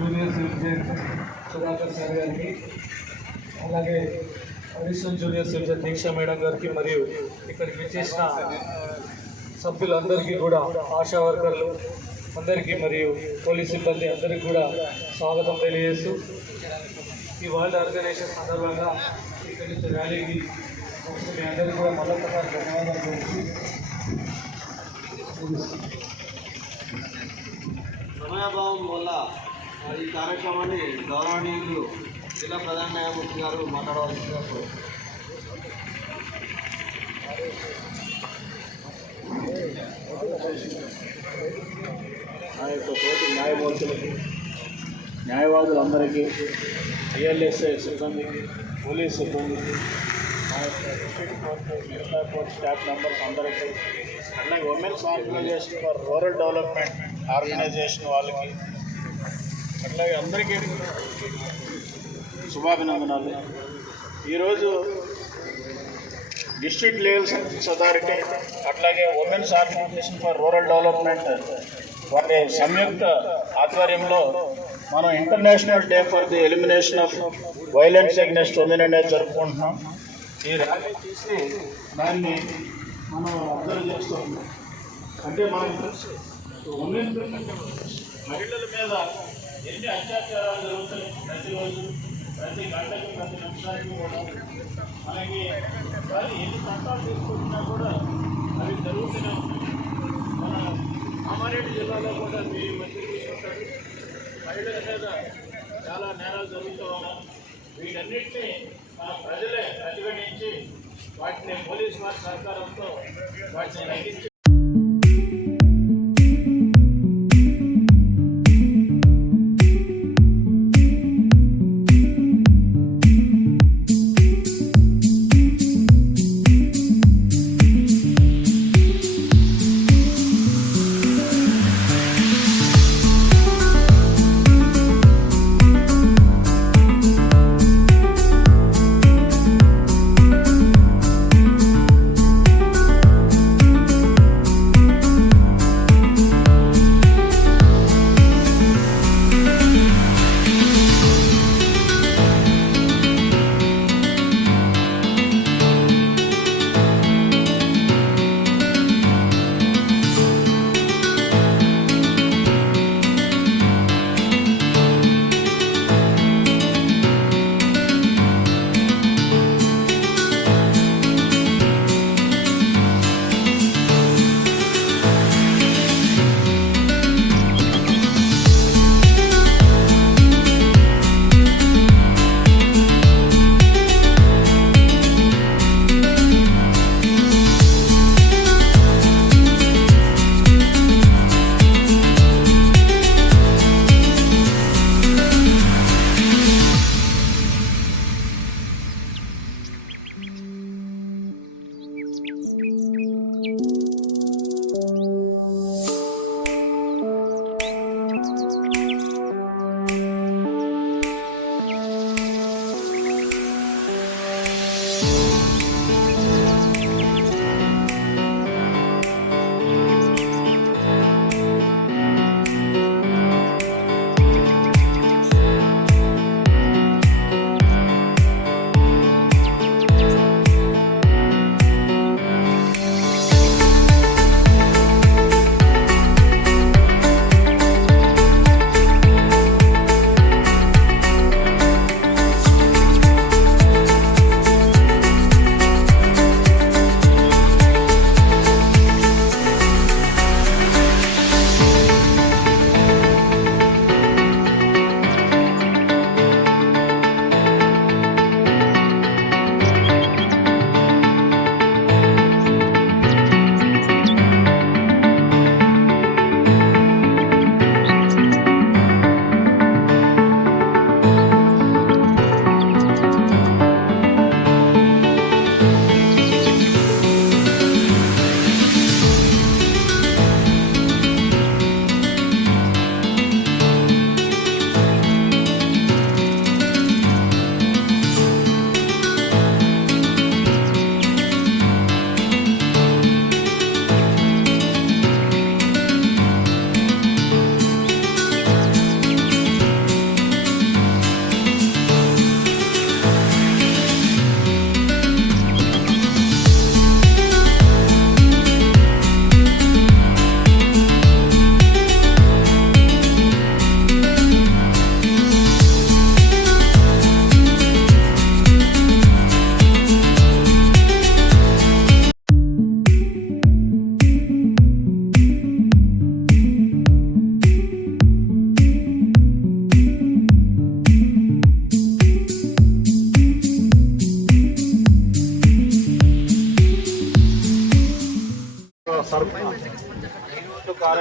Junior citizen Sudhakar sir గారికి, అలాగే additional junior citizen దీక్ష madam గారికి, మరియు ఇక్కడికి విచ్చేసిన సభ్యులందరికీ కూడా, ఆశా వర్కర్లు అందరికీ మరియు పోలీస్ సిబ్బంది అందరికీ కూడా స్వాగతం తెలియజేస్తూ, ఈ వరల్డ్ ఆర్గనైజేషన్ సందర్భంగా ఇక్కడి నుంచి ర్యాలీకి మీ అందరికీ కూడా మరొకసారి ధన్యవాదాలు తెలుసు. సమయాభావం వల్ల ఈ కార్యక్రమాన్ని గౌరవనీయులు జిల్లా ప్రధాన న్యాయమూర్తి గారు మాట్లాడవలసిందిగా నా యొక్క తోటి న్యాయమూర్తులకి, న్యాయవాదులందరికీ, ఐఎల్ఎస్ఐ సిబ్బందికి, పోలీస్ సిబ్బందికి, మా యొక్క డిస్ట్రిక్ట్ కోర్టు, మిగతా కోర్టు స్టాఫ్ మెంబర్స్ అందరికీ, అట్లాగే women's organisation for rural development organisation వాళ్ళకి, అట్లాగే అందరికీ శుభాభినందనాలు. ఈరోజు డిస్ట్రిక్ట్ లెవెల్ అథారిటీ అట్లాగే women's organisation for rural development వారి సంయుక్త ఆధ్వర్యంలో మనం international day for the elimination of violence against women అనేది జరుపుకుంటున్నాం. ఈ ర్యాలీ చూసి దాన్ని మనం అబ్జర్వ్ చేస్తున్నాం. అంటే మనం ఉమెన్ మహిళల మీద ఎన్ని అత్యాచారాలు జరుగుతాయి ప్రతిరోజు, ప్రతి గంటకి, ప్రతి నిమిషానికి కూడా మనకి వాళ్ళు ఎన్ని చట్టాలు తీసుకొచ్చినా కూడా అవి జరుగుతూనే ఉంటాయి. మన కామారెడ్డి జిల్లాలో కూడా మీరు మంచి చూసుకుంటారు, మహిళల మీద చాలా నేరాలు జరుగుతూ ఉన్నాయి. వీటన్నిటినీ మన ప్రజలే ప్రతిఘటించి వాటిని పోలీసు వారి సహకారంతో వాటిని తగ్గించి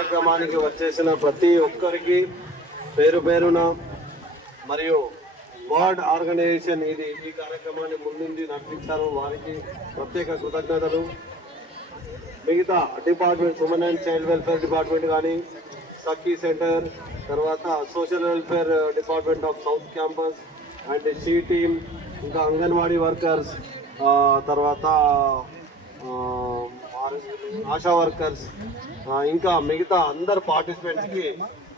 కార్యక్రమానికి వచ్చేసిన ప్రతి ఒక్కరికి పేరు పేరున మరియు వర్డ్ ఆర్గనైజేషన్ ఈ కార్యక్రమాన్ని ముందుండి నడిపించారు వారికి ప్రత్యేక కృతజ్ఞతలు. మిగతా department women and child welfare department కానీ, సఖీ సెంటర్, తర్వాత social welfare department of south campus and she team, ఇంకా అంగన్వాడీ వర్కర్స్, తర్వాత ఆశా వర్కర్స్, ఇంకా మిగతా అందరు పార్టిసిపెంట్స్కి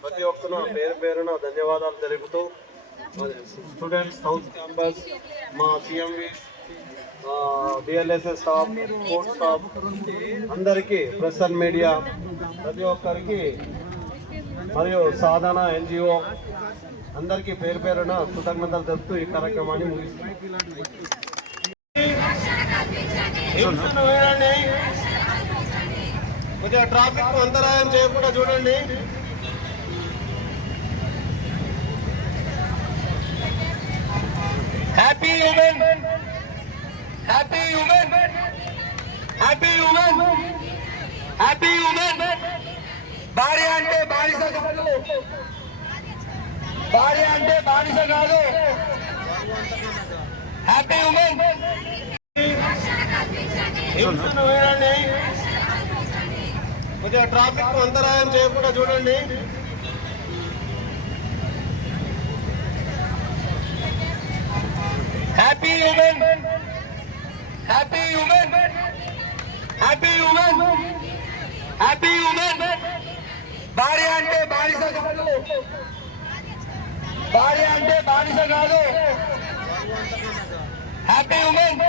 ప్రతి ఒక్కరు పేరు పేరున ధన్యవాదాలు తెలుపుతూ, స్టూడెంట్స్, సౌత్ క్యాంపస్, మా CMV, DLSS staff, court staff అందరికీ, ప్రెస్ అండ్ మీడియా ప్రతి ఒక్కరికి మరియు సాధన ఎన్జిఓ అందరికీ పేరు పేరున కృతజ్ఞతలు తెలుపుతూ ఈ కార్యక్రమాన్ని ముగిస్తున్నాం. కొద్దిగా ట్రాఫిక్ అంతరాయం చేయకుండా చూడండి. Happy women, happy women, happy women, happy women. భార్య అంటే బానిస కాదు, భార్య అంటే బానిస కాదు. Happy women. కొద్దిగా ట్రాఫిక్ అంతరాయం చేయకుండా చూడండి. Happy women, happy women, happy women, happy women. భార్య అంటే బానిస కాదు, భార్య అంటే బానిస కాదు. Happy women.